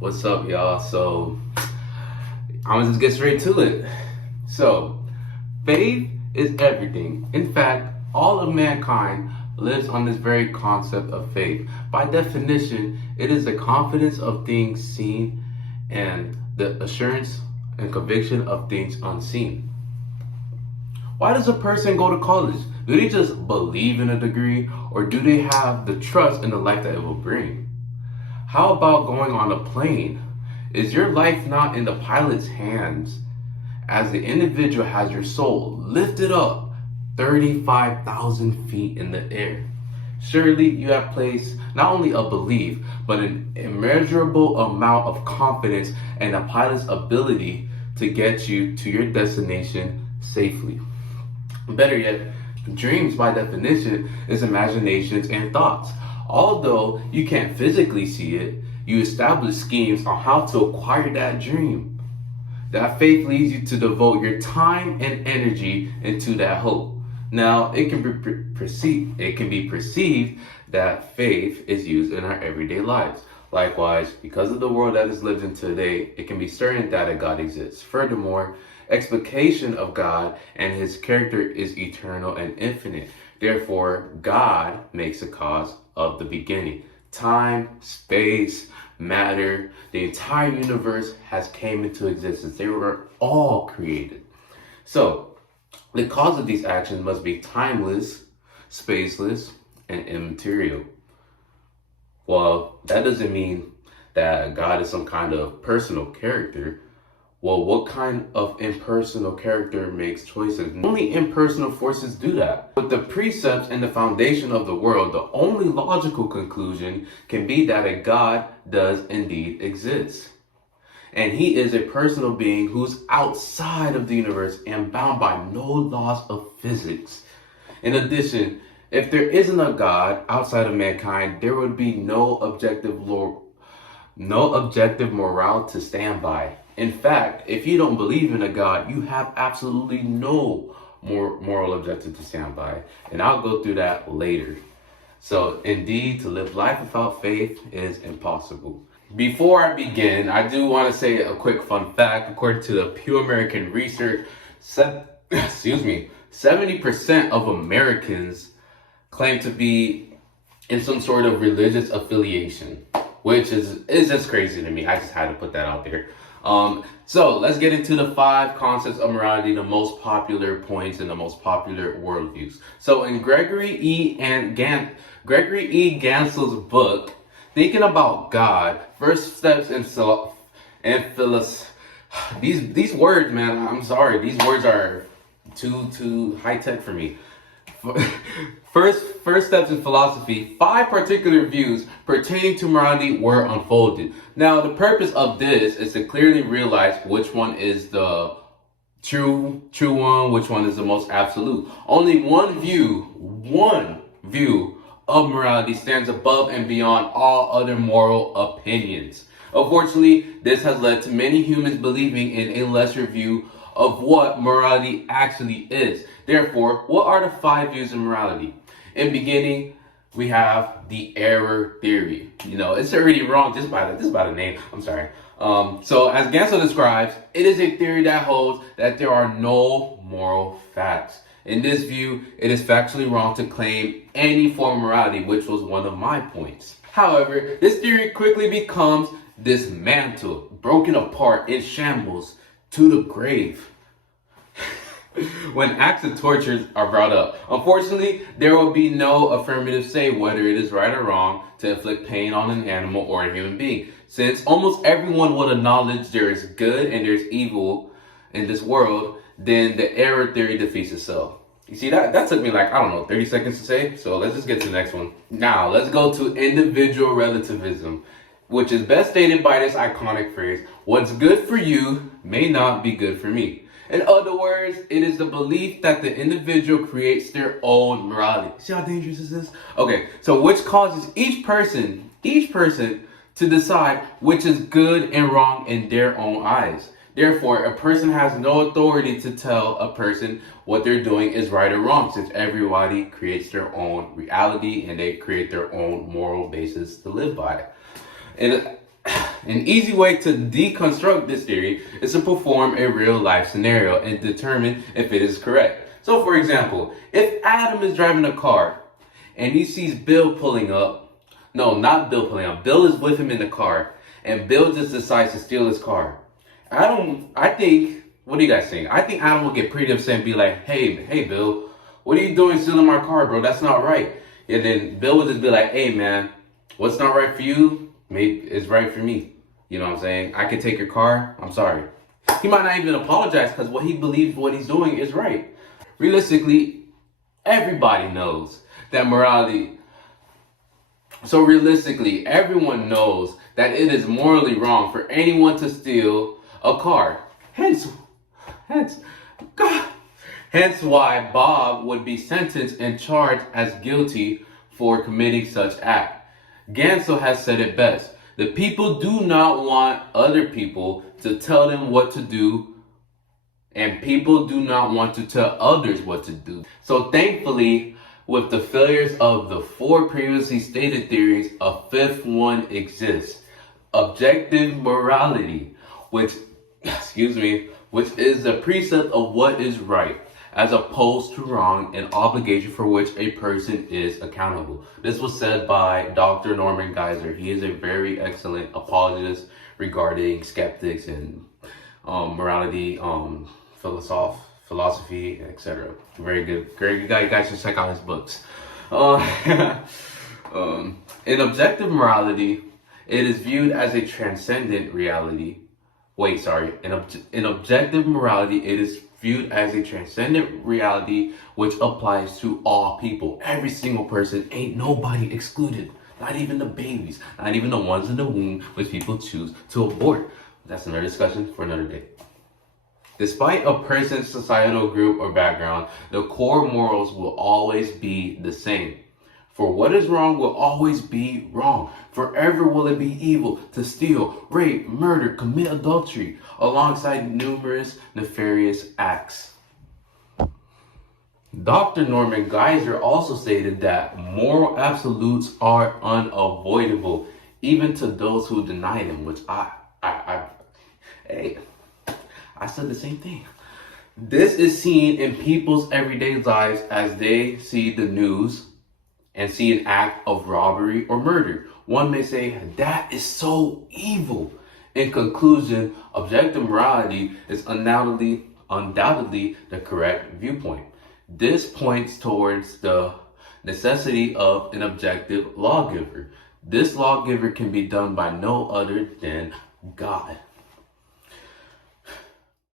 What's up, y'all? So, I'm gonna just get straight to it. So, faith is everything. In fact, all of mankind lives on this very concept of faith. By definition, it is the confidence of things seen and the assurance and conviction of things unseen. Why does a person go to college? Do they just believe in a degree, or do they have the trust in the life that it will bring? How about going on a plane? Is your life not in the pilot's hands? As the individual has your soul lifted up 35,000 feet in the air. Surely you have placed not only a belief, but an immeasurable amount of confidence in a pilot's ability to get you to your destination safely. Better yet, dreams by definition is imaginations and thoughts. Although you can't physically see it, you establish schemes on how to acquire that dream. That faith leads you to devote your time and energy into that hope. Now, it can be perceived that faith is used in our everyday lives. Likewise, because of the world that is lived in today, it can be certain that a God exists. Furthermore, expectation of God and his character is eternal and infinite. Therefore, God makes a cause of the beginning. Time, space, matter, the entire universe has came into existence. They were all created. So, the cause of these actions must be timeless, spaceless, and immaterial. Well, that doesn't mean that God is some kind of personal character. Well, what kind of impersonal character makes choices? Only impersonal forces do that. With the precepts and the foundation of the world, the only logical conclusion can be that a God does indeed exist. And he is a personal being who's outside of the universe and bound by no laws of physics. In addition, if there isn't a God outside of mankind, there would be no objective morale to stand by. In fact, if you don't believe in a God, you have absolutely no moral objective to stand by. And I'll go through that later. So indeed, to live life without faith is impossible. Before I begin, I do want to say a quick fun fact. According to the Pew American Research, 70% of Americans claim to be in some sort of religious affiliation, which is just crazy to me. I just had to put that out there. So let's get into the 5 concepts of morality, the most popular points and the most popular worldviews. So in Gregory E. Gansel's book, Thinking About God, First Steps in Philosophy. These words, man, I'm sorry. These words are too high tech for me. First steps in philosophy, 5 particular views pertaining to morality were unfolded. Now, the purpose of this is to clearly realize which one is the true one, which one is the most absolute. Only one view of morality stands above and beyond all other moral opinions. Unfortunately, this has led to many humans believing in a lesser view of what morality actually is. Therefore, what are the 5 views of morality? In beginning, we have the error theory. It's already wrong just by the name. I'm sorry. So as Gansel describes, it is a theory that holds that there are no moral facts. In this view, it is factually wrong to claim any form of morality, which was one of my points. However, this theory quickly becomes dismantled, broken apart in shambles to the grave when acts of torture are brought up. Unfortunately, there will be no affirmative say whether it is right or wrong to inflict pain on an animal or a human being, since almost everyone would acknowledge there is good and there's evil in this world. Then the error theory defeats itself. You see, that took me 30 seconds to say. So let's just get to the next one. Now, let's go to individual relativism, which is best stated by this iconic phrase: what's good for you may not be good for me. In other words, it is the belief that the individual creates their own morality. See how dangerous this is? Okay, so which causes each person to decide which is good and wrong in their own eyes. Therefore, a person has no authority to tell a person what they're doing is right or wrong, since everybody creates their own reality and they create their own moral basis to live by. And An easy way to deconstruct this theory is to perform a real life scenario and determine if it is correct. So for example, if Adam is driving a car and he sees Bill pulling up, no, not Bill pulling up, Bill is with him in the car, and Bill just decides to steal his car. I think, what do you guys think? I think Adam will get pretty upset and be like, hey Bill, what are you doing stealing my car, bro? That's not right. And then Bill will just be like, hey man, what's not right for you, maybe it's right for me. You know what I'm saying? I can take your car, I'm sorry. He might not even apologize because what he believes what he's doing is right. Realistically, everybody knows that morality. So realistically, everyone knows that it is morally wrong for anyone to steal a car. Hence why Bob would be sentenced and charged as guilty for committing such act. Gansel has said it best. The people do not want other people to tell them what to do, and people do not want to tell others what to do. So thankfully, with the failures of the 4 previously stated theories, a 5th one exists. Objective morality, which is the precept of what is right, as opposed to wrong, an obligation for which a person is accountable. This was said by Dr. Norman Geisler. He is a very excellent apologist regarding skeptics and morality, philosophy, etc. Very good guy. You guys should check out his books. In objective morality, it is viewed as a transcendent reality. In objective morality, it is viewed as a transcendent reality which applies to all people. Every single person, ain't nobody excluded. Not even the babies, not even the ones in the womb which people choose to abort. That's another discussion for another day. Despite a person's societal group or background, the core morals will always be the same. For what is wrong will always be wrong. Forever will it be evil to steal, rape, murder, commit adultery, alongside numerous nefarious acts. Dr. Norman Geisler also stated that moral absolutes are unavoidable, even to those who deny them, which I said the same thing. This is seen in people's everyday lives as they see the news and see an act of robbery or murder. One may say, that is so evil. In conclusion, objective morality is undoubtedly the correct viewpoint. This points towards the necessity of an objective lawgiver. This lawgiver can be done by no other than God.